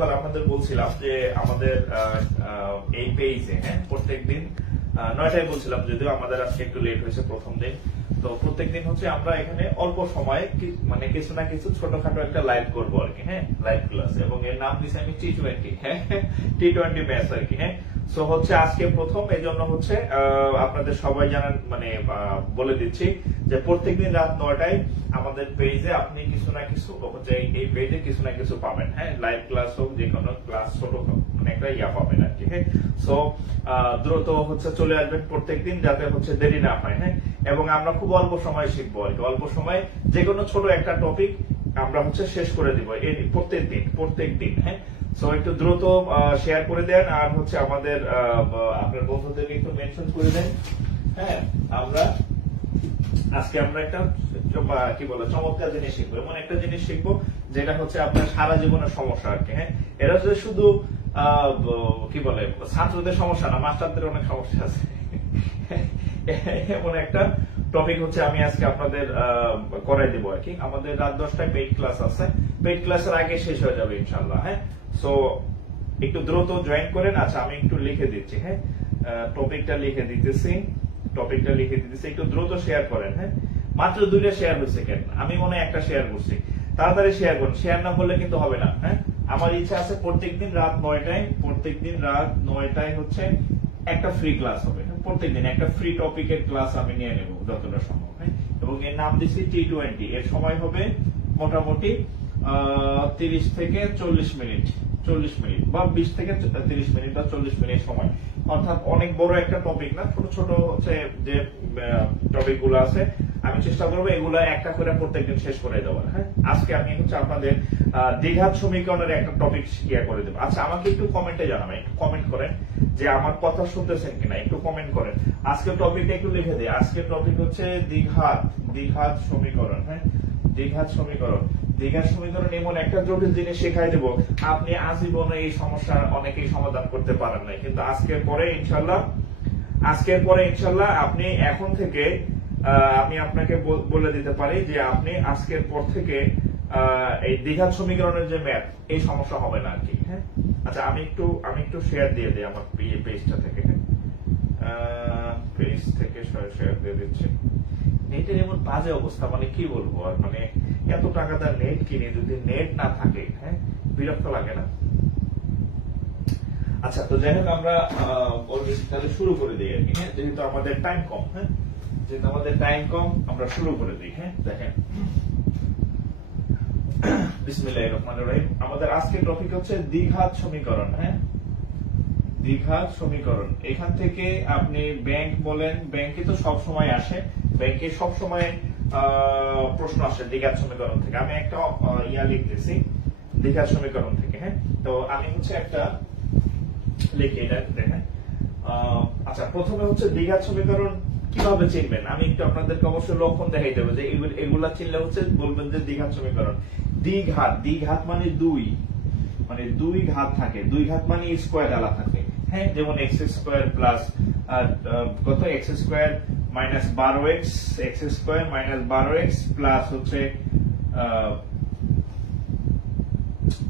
গতকাল আপনাদের বলছিলাম যে আমাদের এই পেজে প্রত্যেকদিন 9টায় বলছিলাম, যদিও আমাদের আজকে একটু লেট হয়েছে প্রথম দিন। তো প্রত্যেকদিন হচ্ছে আমরা এখানে অল্প সময়ে মানে কিছু না কিছু ছোটখাটো একটা লাইভ করবো আর কি, লাইভ ক্লাস, এবং এর নাম দিচ্ছি আমি T20, T20 ম্যাচ আর কি। সো হচ্ছে আজকে প্রথম, এই জন্য হচ্ছে আপনাদের সবাই জানান, মানে বলে দিচ্ছি যে প্রত্যেকদিন রাত 9টায় আমাদের পেজে আপনি কিছু না কিছু হচ্ছে এই পেজে কিছু না কিছু পাবেন, লাইভ ক্লাস হোক, যে কোনো ক্লাস ছোট মানে একটা পাবেন আর কি। সো দ্রুত হচ্ছে চলে আসবেন প্রত্যেকদিন, যাতে হচ্ছে দেরি না হয়। এবং আমরা খুব অল্প সময় শিখবো আর কি, অল্প সময় যে কোনো ছোট একটা টপিক আমরা হচ্ছে শেষ করে দিব এই প্রত্যেকদিন। সো একটু দ্রুত শেয়ার করে দেন, আর হচ্ছে আমাদের আপনার বন্ধুদেরকে একটু মেনশন করে দেন। আজকে আমরা একটা কি বলে চমৎকার জিনিস শিখবো, এমন একটা জিনিস শিখবো যেটা হচ্ছে আপনার সারা জীবনের সমস্যা আর কি। এটা হচ্ছে শুধু কি বলে ছাত্রদের সমস্যা না, মাস্টারদের অনেক সমস্যা আছে। এমন একটা টপিক হচ্ছে আমি আজকে আপনাদের করাই দিব আর কি। আমাদের রাত 10টায় পেইড ক্লাস আছে, পেইড ক্লাসের আগে শেষ হয়ে যাবে ইনশাআল্লাহ। সো একটু দ্রুত জয়েন করেন। আচ্ছা, আমি একটু লিখে দিচ্ছি, টপিকটা লিখে দিতেছি, একটু দ্রুত শেয়ার করেন। মাত্র 2টা শেয়ার হচ্ছে, কেন আমি মনে হয় একটা শেয়ার করছি, তাড়াতাড়ি শেয়ার করুন, শেয়ার না করলে কিন্তু হবে না। আমার ইচ্ছা আছে প্রত্যেকদিন রাত 9টায় হচ্ছে একটা ফ্রি ক্লাস হবে, প্রত্যেকদিন একটা ফ্রি টপিকের ক্লাস আমি নিয়ে নেব যতটা সম্ভব। এবং এর নাম দিচ্ছি T20। এর সময় হবে মোটামুটি 30 থেকে 40 মিনিট বা 20 থেকে 30 মিনিট বা 40 মিনিট সময়, অর্থাৎ অনেক বড় একটা টপিক না, ছোট ছোট হচ্ছে যে টপিক গুলো আছে আমি চেষ্টা করবো এগুলো একটা করে প্রত্যেকদিন শেষ করে দেওয়ার। আজকে আমি হচ্ছে আপনাদের দ্বিঘাত সমীকরণের একটা টপিক শিখিয়ে করে দেবো। আচ্ছা, আমাকে একটু কমেন্টে জানাবেন, একটু কমেন্ট করেন যে আমার কথা শুনতেছেন কিনা, একটু কমেন্ট করেন। আজকের টপিকটা একটু লিখে দিই। আজকের টপিক হচ্ছে দ্বিঘাত সমীকরণ। দ্বিঘাত সমীকরণ এমন একটা জটিল জিনিস শেখাই দেব, আপনি আজীবনে এই সমস্যার অনেকেই সমাধান করতে পারেন নাই, কিন্তু আজকের পরে ইনশাল্লাহ আপনি এখন থেকে আমি আপনাকে বলে দিতে পারি যে আপনি আজকের পর থেকে এই দ্বিঘাত সমীকরণের যে ম্যাথ, এই সমস্যা হবে না আর কি। আচ্ছা, আমি একটু শেয়ার দিয়ে দিই আমার পেজটা থেকে, পেজ থেকে শেয়ার দিয়ে দিচ্ছি। নেটের এমন বাজে অবস্থা, মানে কি বলবো আর, মানে এত টাকা তার নেট কিনে যদি নেট না থাকে, বিরক্ত লাগে না? আচ্ছা, তো যাই হোক আমরা তাহলে শুরু করে দিই আর কি। যেহেতু আমাদের টাইম কম, আমরা শুরু করে দিই। দেখেন, বিসমিল্লাহির রহমানির রহিম। আমাদের আজকের টপিক হচ্ছে দ্বিঘাত সমীকরণ। দ্বিঘাত সমীকরণ, এখান থেকে আপনি ব্যাংক বলেন, ব্যাংকে তো সব সময় আসে, ব্যাংকে সব সময় প্রশ্ন আসে দ্বিঘাত সমীকরণ থেকে। আমি একটা লিখতেছি দ্বিঘাত সমীকরণ থেকে। তো আমি হচ্ছে একটা লিখে এটা দেখেন। আচ্ছা, প্রথমে হচ্ছে দ্বিঘাত সমীকরণ কিভাবে চিনবেন, আমি একটু আপনাদেরকে অবশ্যই লক্ষণ দেখাই দেবো যে এগুলা চিনলে হচ্ছে বলবেন যে দ্বিঘাত সমীকরণ। দ্বিঘাত মানে দুই ঘাত থাকে, দুই ঘাত মানে স্কোয়ার আলা থাকে। যেমন x স্কোয়ার প্লাস কত x square minus 12x, x square minus 12x plus হচ্ছে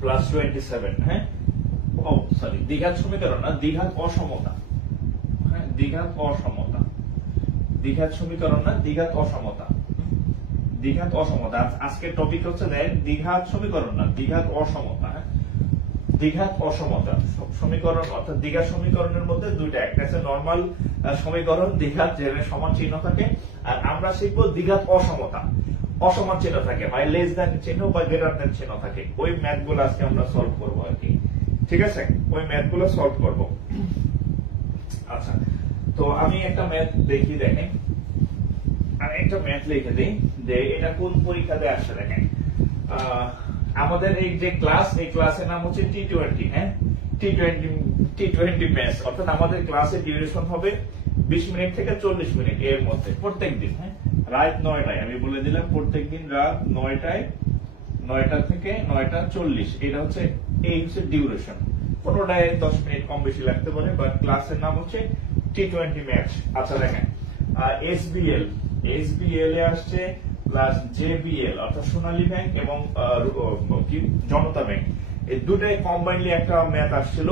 প্লাস 27। সরি, দ্বিঘাত সমীকরণ না, দ্বিঘাত অসমতা। দ্বিঘাত সমীকরণ না, দ্বিঘাত অসমতা। আজকের টপিক হচ্ছে দ্বিঘাত সমীকরণ না, দ্বিঘাত অসমতা। দ্বিঘাত অসমতা সমীকরণ, অর্থাৎ দ্বিঘাত সমীকরণের মধ্যে দুইটা, একটা আছে নরমাল সমীকরণ দ্বিঘাত যেখানে সমান চিহ্ন থাকে, আর আমরা শিখবো দ্বিঘাত অসমান চিহ্ন থাকে, মানে লেস দ্যান চিহ্ন বা গ্রেটার দ্যান চিহ্ন থাকে। ওই ম্যাথ গুলো আজকে আমরা সলভ করবো আর কি, ঠিক আছে? ওই ম্যাথ গুলো সলভ করবো। আচ্ছা, তো আমি একটা ম্যাথ দেখি, দেখেন আমি একটা ম্যাথ লিখে দিই যে এটা কোন পরীক্ষাতে আসছে। দেখেন, আমাদের এই যে ক্লাস, এই ক্লাসের নাম হচ্ছে T20। T20 ম্যাথ, অর্থাৎ আমাদের ক্লাসের ডিউরেশন হবে 20 মিনিট থেকে 40 মিনিট এর মধ্যে প্রত্যেকদিন। রাত 9টায়, আমি বলে দিলাম প্রত্যেকদিন রাত 9টা থেকে 9:40। এটা হচ্ছে ডিউরেশন। কোনোটায় 10 মিনিট কম বেশি লাগতে পারে, বাট ক্লাসের নাম হচ্ছে T20 ম্যাথ। আচ্ছা, দেখেন SBL এ আসছে প্লাস JBL অর্থাৎ সোনালী ব্যাংক এবং জনতা ব্যাংক। এই দুটাই কম্বাইনলি একটা ম্যাথ আসছিল।